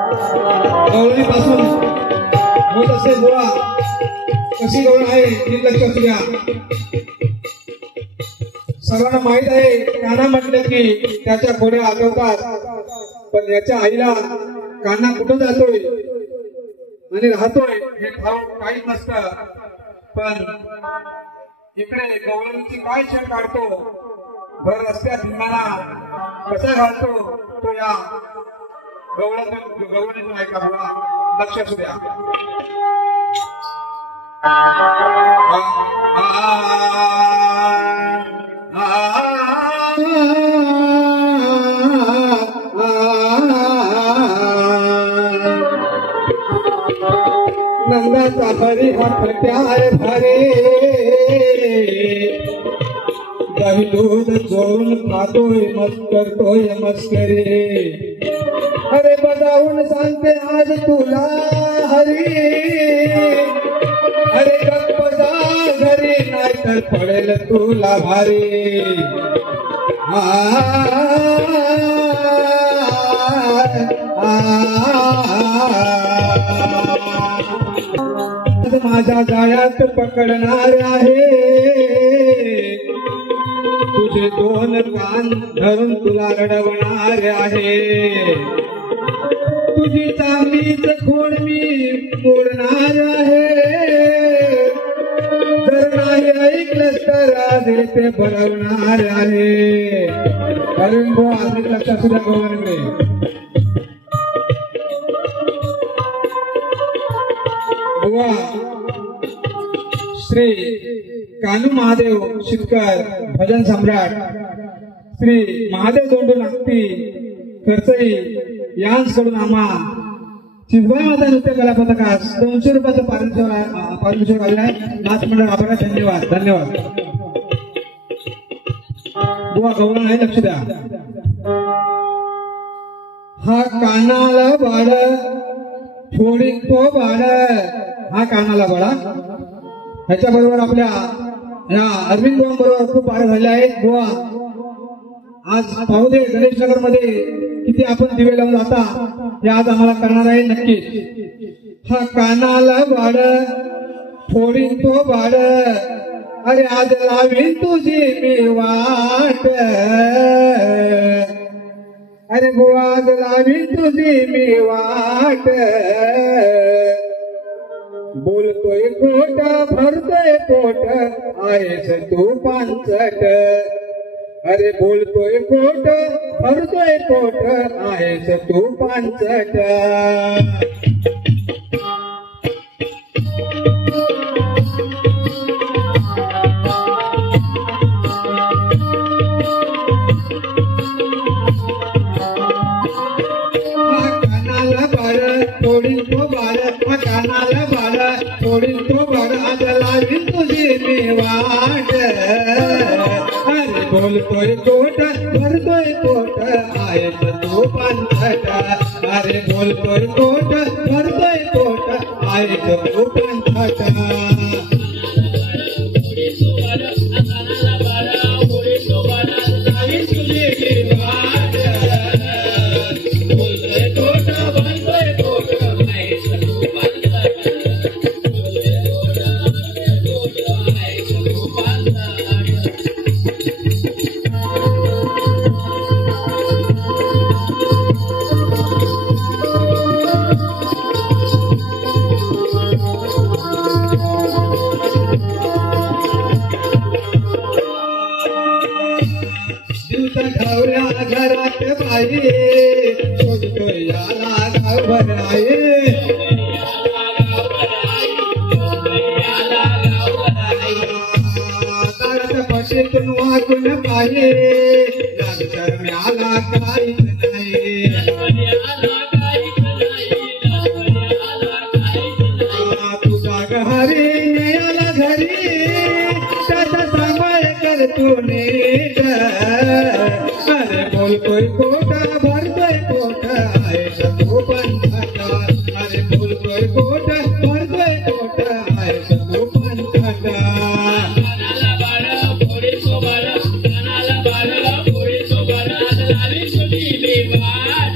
गवळणीपासून होत असे गोळा कशी गवळण आहे हे लक्षात घ्या. सर्वांना माहित आहे कान्हा म्हटलं की त्याच्या घोड्या आठवतात, पण याच्या आईला कान्हा कुठं जातोय आणि राहतोय हे ठाऊक काहीच नसतं. पण इकडे गवळणीची काय छेड काढतो, भर रस्त्यात विमाना कसा घालतो तो या गवळणीतून ऐका. बघा लक्ष असू द्या. नंदाचा हरी हा फट्यार भारे, दही दूध चोरून खातोय मस्त करतोय मस्करी. अरे बजावून सांगते आज तुला हरी, अरे गप्प जा घरी नाही तर पडेल तुला भारी. माझ्या जाळ्यात पकडणार आहे, तुझे दोन कान धरून तुला रडवणार आहे. तुझी चांगलीच खोड मी मोडणार आहे, जर नाही ऐकलंस तर आज ते बळवणार आहे. अरुण भाऊ आज लक्षात सुद्धा गवळणीकडे. श्री कानू महादेव शितकर भजन सम्राट, श्री महादेव दोंडू नागती खर्चई यांकडून आम्हा चिंचबाई माता नृत्य कला पथकास 200 रुपयाचं पारितोषिक आले आहे. नाच मंडळ आभार. धन्यवाद धन्यवाद. बुवा गवळण आहे लक्ष द्या. हा कानाला बाळ थोडी तो बाळ, हा कानाला बाळा. ह्याच्या बरोबर आपल्या या अरविंद बरोबर खूप बाळ झाले आहेत. बुवा आज पाहू दे गणेश नगर मध्ये किती आपण दिवे लावून जाता हे आज आम्हाला करणार आहे नक्कीच. हा कानाला बाळ थोडी तो बाळ, अरे आज लावीन तुझी मी वाट, अरे बुवा आज लावीन तुझी मी वाट. बोलतोय खोट भरतोय पोट आहेस तू पांचट, अरे बोलतोय खोट भरतोय पोट आहेस तू पांचट. कानाला बाळ थोडी तो बाळ, कानाला बाळ थोडी तो बाळ, आज लावीन तुझी मी वाट. अरे बोलतोय पोट भरतोय पोट आहेस तू पांचट, अरे बोलतोय पोट भरतोय पोट आहेस तू पांचट. घावल्या घरात बाई शोधतोय याला गावभर आहे, घरात पशीतून वागून पाहिजे नंतर म्याला काहीच नाही. तुझा घरी याला घरी त्याचा सांभाळ कर तू नीट. अरे बोलतोय पोट भरतोय पोट आहेस तू पांचट, अरे बोलतोय पोट भरतोय पोट आहेस तू पांचट. कानाला बाळ पोळी सोबाळ, कानाला बाळ पोळी सोबाळ, आज लावी तुझी मी वाट.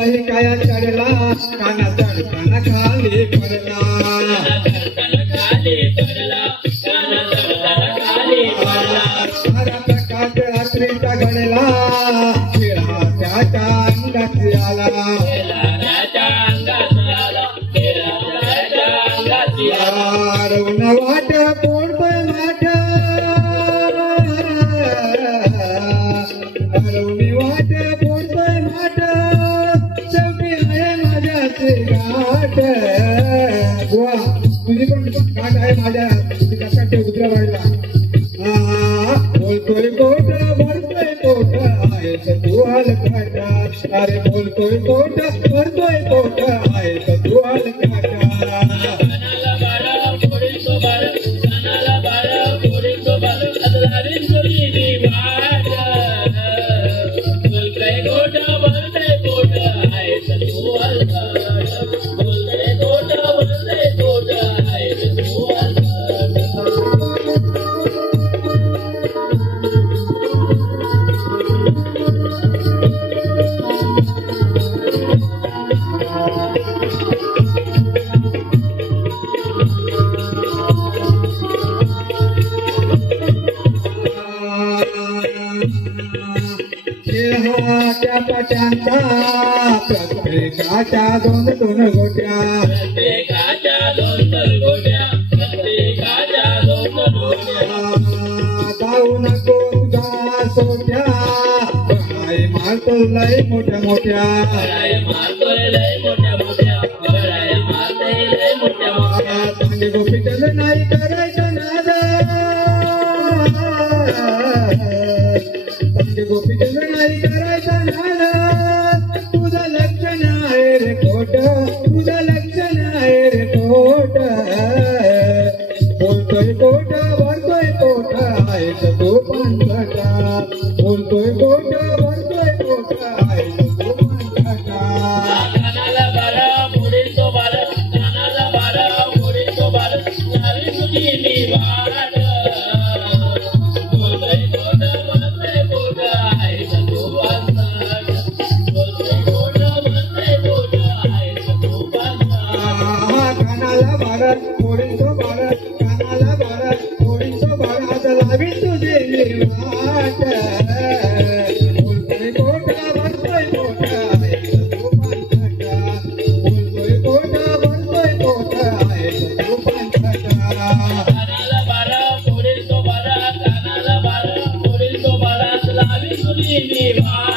नाही काया चढला काना चढताना खाली पडला रात्रीचा घडला त्याच्या अंगाची आला रवण वाट पोडतोय माठ रवणी वाट पोडतोय माठ शेवटी आहे माझ्याचे गाठ बुवा तुझी पण गाठ आहे माझ्या कशात ठेव दुसऱ्या वाढला बोलतोय पोट भरतोय पोट आहे तू हलकाटा अरे बोलतोय पोट भरतोय पोट आहे तू हलकाटा पट्यांचा प्रत्येकाच्या दोन दोन गोट्या जाऊ नको तुझा सोट्या मारतो लय मोठ्या मोठ्या चांगली गोपीचल नाही करायचं नाद चांगली गोपीचल नाही करायचं नाद तुझं लक्षण आहे रे खोट तुझं लक्षण आहे रे खोट बोलतोय खोट भरतोय खोट आहे तो पंथटा बोलतोय खोट भरतोय खोट आहे तो पंथटा कानाला भारत थोडीसो भारत कानाला भारत थोडीसो भारत लावी तुझे वाट बोलतोय कोटा भरतोय कोटा आहे तो पंथटा बोलतोय कोटा भरतोय कोटा आहे तो पंथटा कानाला भारत थोडीसो भारत कानाला भारत थोडीसो भारत लावी तुझे वाट